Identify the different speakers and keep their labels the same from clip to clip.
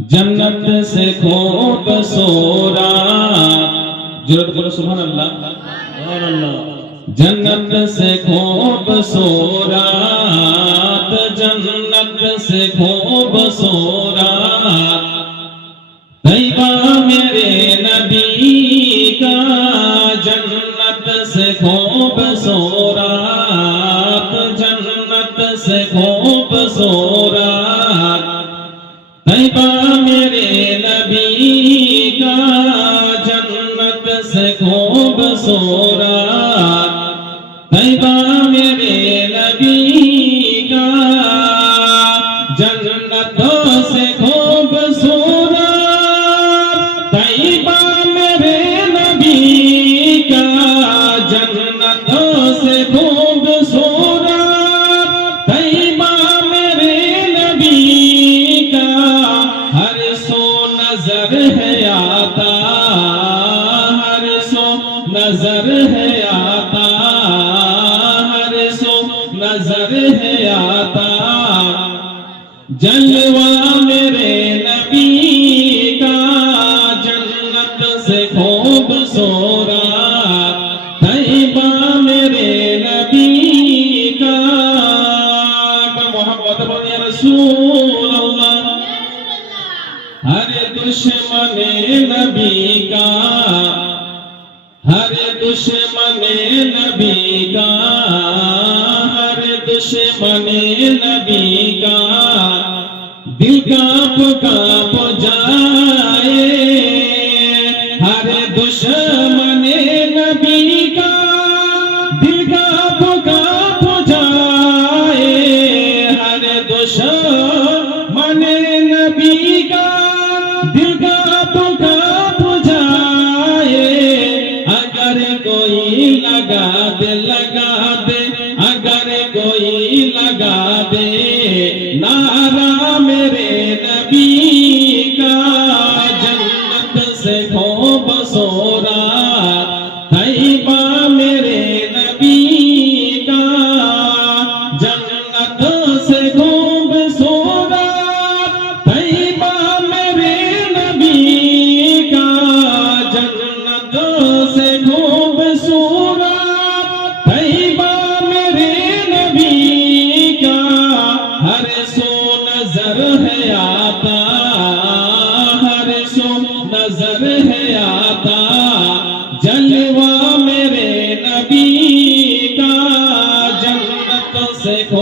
Speaker 1: जन्नत से खूब सोरा। ज़रूरत बोलो सुभान अल्लाह जन्नत से खूब सोरा जन्नत से खूब सोरा। तैबा मेरे नबी का जन्नत से खूब सोरा जन्नत से खूब सोरा। मेरे नबी का जन्नत से खूब सोरा तैबा मेरे नबी नज़र है आता, हर सो नज़र है आता। जलवा मेरे नबी का, जन्नत से खूब सोरा दुश्मन नबी का हर दुश्मन नबी का दिल कांप कांप जाए हर दुश्मन नबी दे लगा दे अगर कोई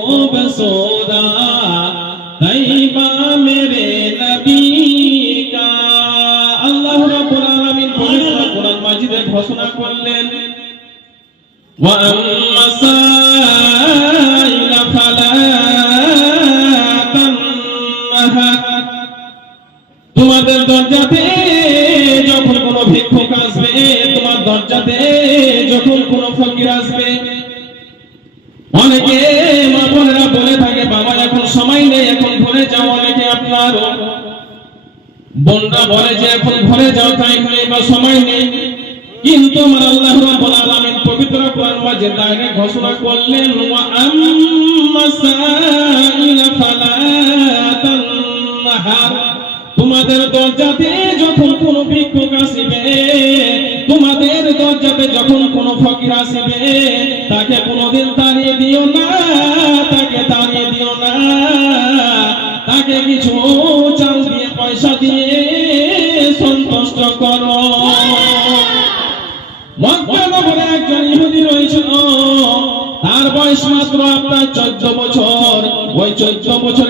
Speaker 1: خوب سودا طیبہ میرے نبی کا اللہ رب العالمین پولیس قرآن مجید ঘোষণা করলেন وَأَنَّ নেই এখন ঘরে যাও অনেকে আপনার। বোনরা বলে যে এখন ঘরে যাও, তাই নেই বা সময় নেই। কিন্তু পবিত্র করলেন তোমাদের দরজাতে যখন কোন ভিক্ষুক আসিবে, তোমাদের দরজাতে যখন কোন ফকির আসিবে, তাকে কোনোদিন তাড়িয়ে দিও না, তাকে তাড়িয়ে দিও না। তাকে কিছু চাল দিয়ে পয়সা দিয়ে সন্তুষ্ট করো। একজন ইহুদি রয়েছিল, তার বয়স মাত্র আপনার চোদ্দ বছর। ওই চোদ্দ বছরের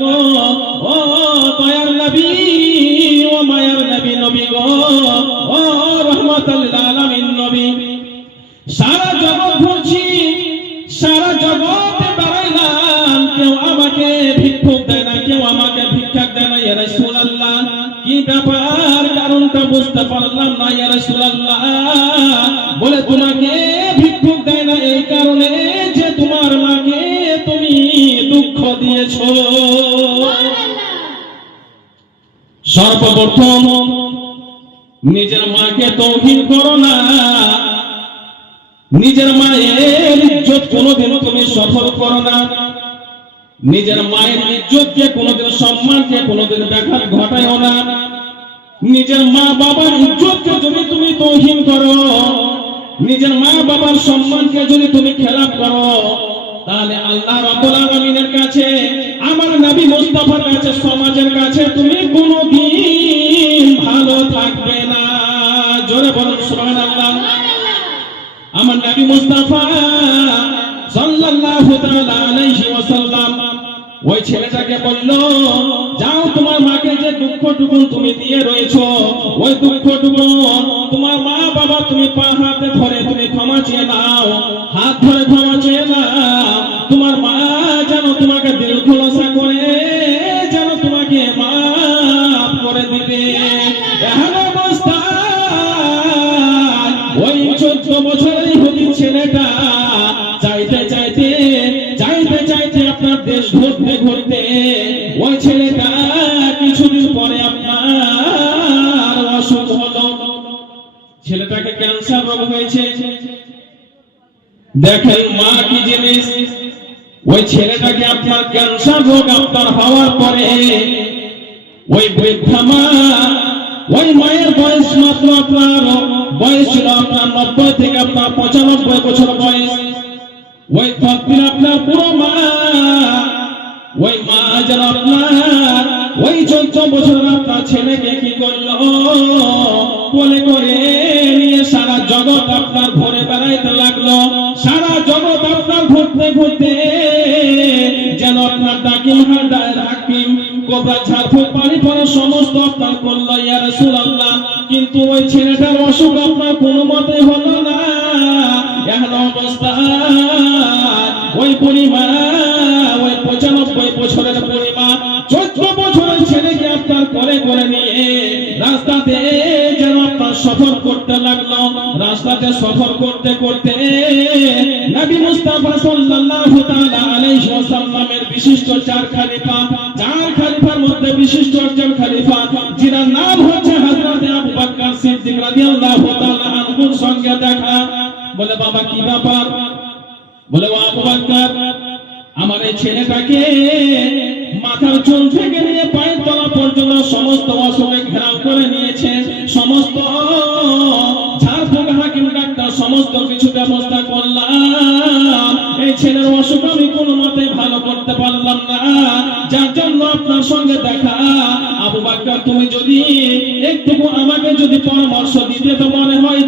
Speaker 1: গো, ও দয়ার নবী, ও মায়ার নবী নবী গো, ও আলামিন নবী। সারা জগৎ সারা কেউ আমাকে ভিক্ষুক দেয় না, কেউ আমাকে ভিক্ষাক দেয় না এরা কি ব্যাপার? কারণটা বুঝতে পারলাম না এরা সুলাল্লাহ বলে, তোমাকে ভিক্ষুক দেয় না, এই কারণে সর্বপ্রথম নিজের মাকে তৌহিন করো না। নিজের মায়ের ইজ্জত কোনোদিন তুমি সফল করো না। নিজের মায়ের ইজ্জতকে কোনোদিন সম্মানকে কোনোদিন ব্যাঘাত ঘটায়ও না। নিজের মা বাবার ইজ্জতকে যদি তুমি তৌহিন করো, নিজের মা বাবার সম্মানকে যদি তুমি খেলাপ করো তাহলে আল্লাহ রাব্বুল আলামিনের কাছে, আমার নবী মুস্তাফার কাছে, সমাজের কাছে তুমি কোনোদিন ভালো থাকবে না। জোরে বলুন, সুবহানাল্লাহ। আমার নবী মুস্তাফা সাল্লাল্লাহু তাআলা আলাইহি ওয়াসাল্লাম ওই ছেলেটাকে বলল, যাও তোমার মাকে যে দুঃখটুকু তুমি দিয়ে রয়েছো, ওই দুঃখটুকু তোমার মা বাবা তুমি পা হাতে ধরে তুমি ক্ষমা চেয়ে নাও, হাত ধরে ক্ষমা চেয়ে নাও। চোদ্দ বছরের ইহুদি ছেলেটা। চাইতে চাইতে চাইতে চাইতে আপনার দেশ ঘুরতে ঘুরতে ওই ছেলেটা কিছুদিন পরে আপনার অসুখ হলো। ছেলেটাকে ক্যান্সার রোগ হয়েছে। দেখেন মা কি জিনিস? ওই ছেলেটাকে আপনার ক্যান্সার রোগ আপনার হওয়ার পরে ওই বৃদ্ধা মা ওই মায়ের বয়স মাত্র আপনার, বয়স ছিল আপনার নব্বই থেকে আপনার পঁচানব্বই বছর বয়স। ওই তকদিন আপনার পুরো মা, ওই মা যেন আপনার, ওই চোদ্দ বছর আপনার ছেলেকে কি করল? বলে করে নিয়ে সারা জগৎ আপনার ঘুরে বেড়াইতে লাগল। সারা জগৎ আপনার ঘুরতে ঘুরতে রাকিম ঝাড়ফুঁক পানি পরে সমস্ত আপনার করল ইয়া রাসূলুল্লাহ। কিন্তু ওই ছেলেটার অসুখ আপনার কোনো মতে হলো না। এখন অবস্থায় ওই পরিমা ওই পঁচানব্বই বছরের পরিমা চোদ্দ বছরের ছেলেকে আপনার করে করে নিয়ে রাস্তাতে যেন আপনার সফর করতে লাগল। রাস্তাতে সফর করতে করতে নবী মুস্তাফা সাল্লাল্লাহু তাআলা আলাইহি ওয়াসাল্লামের বিশিষ্ট চার খলিফা চার বিশিষ্ট একজন খলিফা যার নাম হচ্ছে হযরত আবু বকর সিদ্দিক রাদিয়াল্লাহু তাআলা আনহুর সঙ্গে দেখা। বলে, বাবা, কি ব্যাপার? বলে, ও আবু বকর, আমার এই ছেলেটাকে মাথার চুল থেকে নিয়ে পায়ের তলা পর্যন্ত সমস্ত অসুখে ঘেরাও করে নিয়েছে। সমস্ত সমস্ত কিছু ব্যবস্থা করলাম। এই ছেলের অসুখ আমি কোনো মতে ভালো করতে পারলাম না। যার জন্য আপনার সঙ্গে দেখা, আবু বাক্কা, তুমি যদি একটু আমাকে যদি পরামর্শ দিতে তো মনে হয়